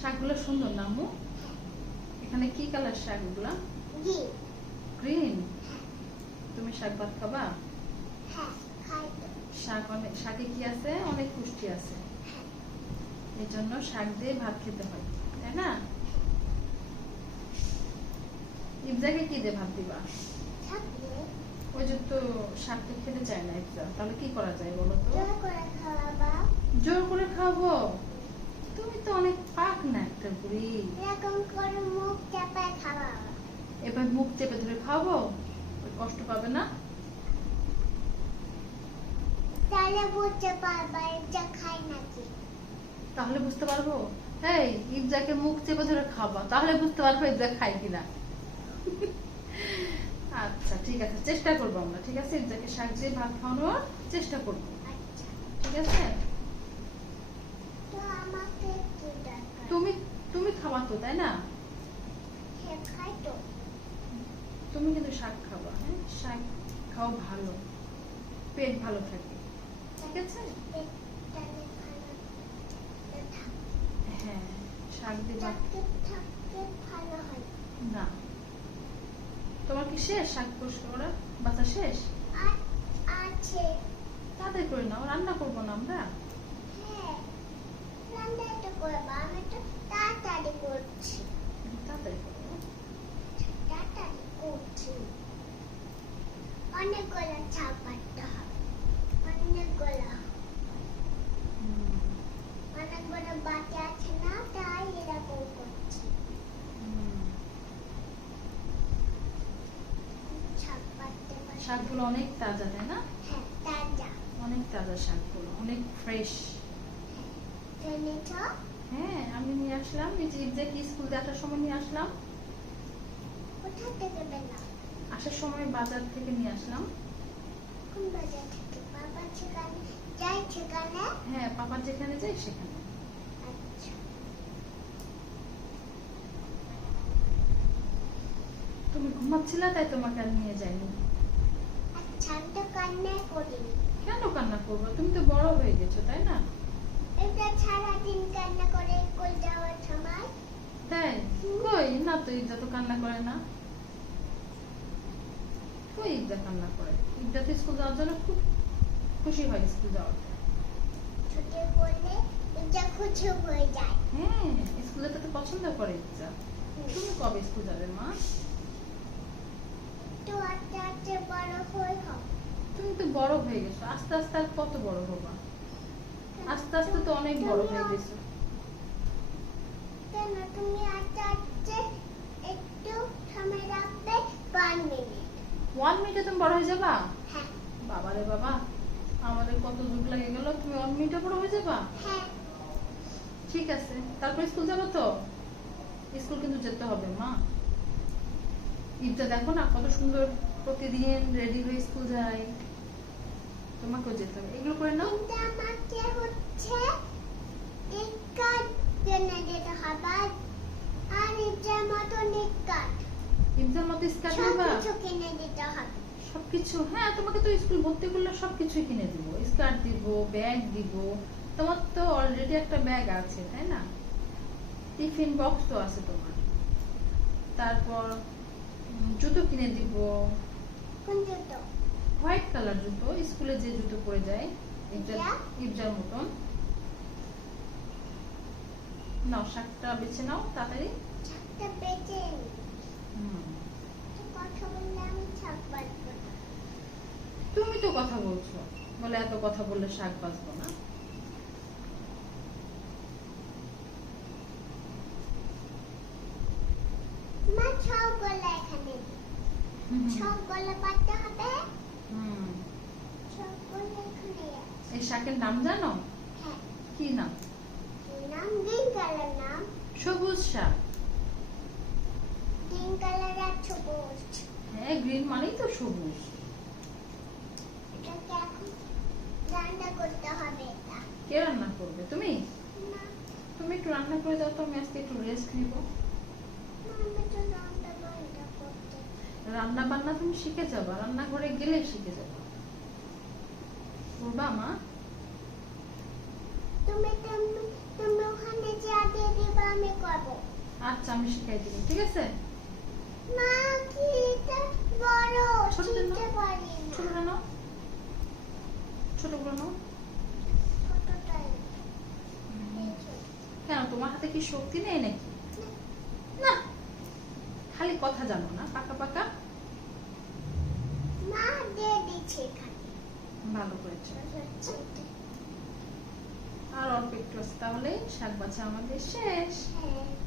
শাকগুলো সুন্দর না আম্মু? এখানে কি কালার শাকগুলা গ্রিন তুমি শাক ভাত খাবা? হ্যাঁ শাক অনেক শাকে কি আছে? অনেক পুষ্টি আছে। এই জন্য শাক দিয়ে ভাত খেতে হয় তাই না? ইবজাকে কি দিয়ে ভাত দিবা? ওই যে তো শাক তো খেতে চায় না ইবজা। তাহলে কি করা যায় বলো তো? জোর করে খাওয়াবা জোর করে খাব তুমি তো অনেক পাক না একটা বুড়ি এরকম করে মুখ খাওয়াবা এবার মুখ চেপে ধরে খাব ওই কষ্ট পাবে না? তাহলে বুঝতে পারবা এটা খাই নাকি? তাহলে বুঝতে পারব। এই মুখ চেপে ধরে খাবা। তাহলে বুঝতে পারব খাই কিনা। আচ্ছা ঠিক আছে চেষ্টা করব আমরা ঠিক আছে? ইবজাকে শাক দিয়ে ভাত খাওয়ানোর চেষ্টা করব। আচ্ছা। ঠিক আছে তো আমাকে কি দরকার তুমি তুমি তো তাই না? তুমি কিন্তু শাক খাবা হ্যাঁ? শাক খাও ভালো পেট ভালো থাকে ঠিক আছে। হ্যাঁ শাক দিয়ে না। তোমার কি শেষ শাক পরিষ্কার করা বাচ্চা শেষ? আছে। তাদের করে নাও রান্না করব না আমরা হ্যাঁ রান্না তো করব আমি তো তাড়াতাড়ি করছি তাড়াতাড়ি করব তাড়াতাড়ি করছি অনেকগুলো চাপাতে হবে। অনেকগুলো অনেকগুলো বাকি আছে না তাই এরকম করছি। হুম। চাপাতে পারছি শাকগুলো অনেক তাজা তাই না? হ্যাঁ তাজা। অনেক তাজা শাকগুলো অনেক ফ্রেশ হ্যাঁ আমি নিয়ে আসলাম। এই যে স্কুল দেওয়ার সময় নিয়ে আসলাম। কোথা থেকে পেলাম আসার সময় বাজার থেকে নিয়ে আসলাম। কোন বাজার থেকে বাবা সেখানে। যাই সেখানে হ্যাঁ যেখানে সেখানে তুমি ঘুমাচ্ছিলা তাই তোমাকে আর নিয়ে যাইনি। আচ্ছা আমি তো কান্না করিনি কেন কান্না করব? তুমি তো বড় হয়ে গেছো তাই না এটা সারাদিন কান্না করে স্কুল যাওয়ার সময় তাই কই না তো ইবজা তো কান্না করে না। কই ইবজা কান্না করে। ইবজা তো স্কুল যাওয়ার জন্য খুব খুশি হয় স্কুল যাওয়াতে ছুটি এটা খুশি হয়ে যায়। হ্যাঁ স্কুল তো পছন্দ করে তুমি কবে স্কুল যাবে মা? তো আস্তে আস্তে বড় হয়ে তুমি তো বড় হয়ে গেছো। আস্তে আস্তে আর কত বড় হবা? আস্তে আস্তে তো অনেক বড় হয়ে গেছো। কেন তুমি আস্তে আস্তে একটু সময় রাখবে ওয়ান মিনিট ওয়ান মিনিটে তুমি বড় হয়ে যাবা? হ্যাঁ। বাবা রে বাবা আমাদের কত যুগ লাগে গেল তুমি ওয়ান মিনিটে বড় হয়ে যাবা? হ্যাঁ। ঠিক আছে তারপর স্কুল যাব তো? স্কুল কিন্তু যেতে হবে মা। ঈদটা দেখো না কত সুন্দর প্রতিদিন রেডি হয়ে স্কুল যায় তোমাকেও যেতে হবে। এগুলো করে নাও। আমাকে হচ্ছে নিকাট কিনে দিতে হবে। আর নিজের মতো নিকাট ইমজার মতো স্কার্ট নেবা কিনে দিতে হবে। সবকিছু? হ্যাঁ তোমাকে তো স্কুল ভর্তি করলে সবকিছুই কিনে দিব। স্কার্ট দিব ব্যাগ দিব। তোমার তো অলরেডি একটা ব্যাগ আছে তাই না? টিফিন বক্স তো আছে তোমার। তারপর জুতো কিনে দিব। কোন জুতো? হোয়াইট কালার জুতো। স্কুলে যে জুতো পরে যায় ইবজার মতন। নাও শাকটা বেছে নাও তাড়াতাড়ি ছাকটা বেঁচে নি হুম। তো কথা বললে আমি ছাক বাঁচবো না তুমি তো কথা বলছো। বলে এত কথা বললে শাক বাঁচবো না। এই শাকের নাম জানো? হ্যাঁ। কি নাম? এই কালার নাম। সবুজ শাক। গ্রিন কালার আর সবুজ। হ্যাঁ গ্রিন মানেই তো সবুজ। রান্না করতে হবে কে রান্না করবে? তুমি? তুমি একটু রান্না করে দাও তো আমি আজকে একটু রেস্ট নিব। রান্না বান্না তুমি শিখে যাবা রান্নাঘরে গেলে শিখে যাবা। করবা মা? তুমি তুমি ওখানে যা দিয়ে দিবা আমি আচ্ছা আমি শিখাই দিব ঠিক আছে? ছোট ছোট। কেন? তোমার হাতে কি শক্তি নেই নাকি? না। খালি কথা জানো না পাকা পাকা? মা দিয়ে দিচ্ছে ভালো করেছ। এটা। আর অল্প একটু আছে তাহলে শাক বাছা আমাদের শেষ। হ্যাঁ।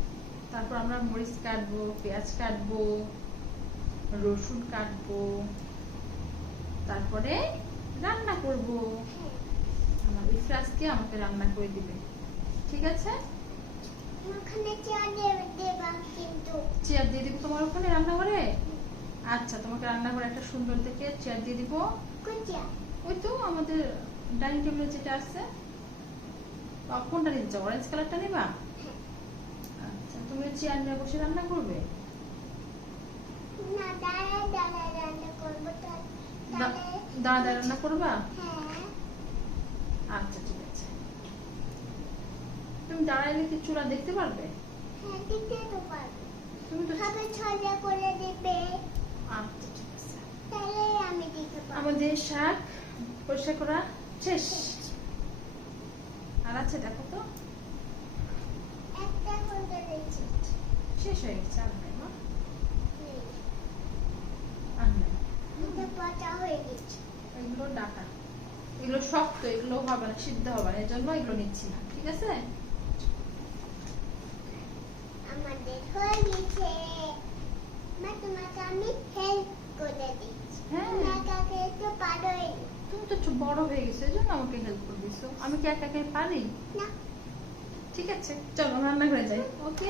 তারপর আমরা মরিচ কাটবো পেঁয়াজ কাটবো রসুন কাটবো তারপরে রান্না করব। আমার ইফরাজকে আমাকে রান্না করে দিবে। ঠিক আছে? ওখানে চেয়ার দেবে দেবা কিন্তু। চেয়ার দিয়ে দিব তোমার ওখানে রান্নাঘরে? আচ্ছা তোমাকে রান্নাঘরে একটা সুন্দর দেখে চেয়ার দিয়ে দিব। কুচিয়া ওই তো আমাদের ডাইনিং টেবিলে যেটা আছে। কোনটা নিতে চাও? অরেঞ্জ কালারটা নিবা? তুমি চেয়ার নিয়ে বসে রান্না করবে? না দাঁড়ায় দাঁড়ায় রান্না করব রান্না হ্যাঁ। আচ্ছা ঠিক আছে। তুমি দাঁড়াইলে কি চুলা দেখতে পারবে? হ্যাঁ দিতে তো পারব। তুমি তো ভাবে ছজা করে দেবে। আচ্ছা ঠিক আছে। তাহলে আমি আমাদের শাক পরিষ্কার করা শেষ। আর আছে দেখো তো একটা করে দিয়েছি শেষ হয়ে গেছে আর নাই মা নেই। আর নাই এটা পচা হয়ে গেছে। এগুলো ডাটা। এগুলো শক্ত এগুলো হবে না সিদ্ধ হবে না এই জন্য এগুলো নিচ্ছি না ঠিক আছে? আমাদের হয়ে গেছে। মা তোমাকে আমি হেল্প করে দিচ্ছি। হ্যাঁ। একা একটু পারোই তুমি তো একটু বড় হয়ে গেছো জন্য আমাকে হেল্প করে দিছো আমি কি একা একাই পারি? না। ঠিক আছে চলো রান্নাঘরে যাই। ওকে।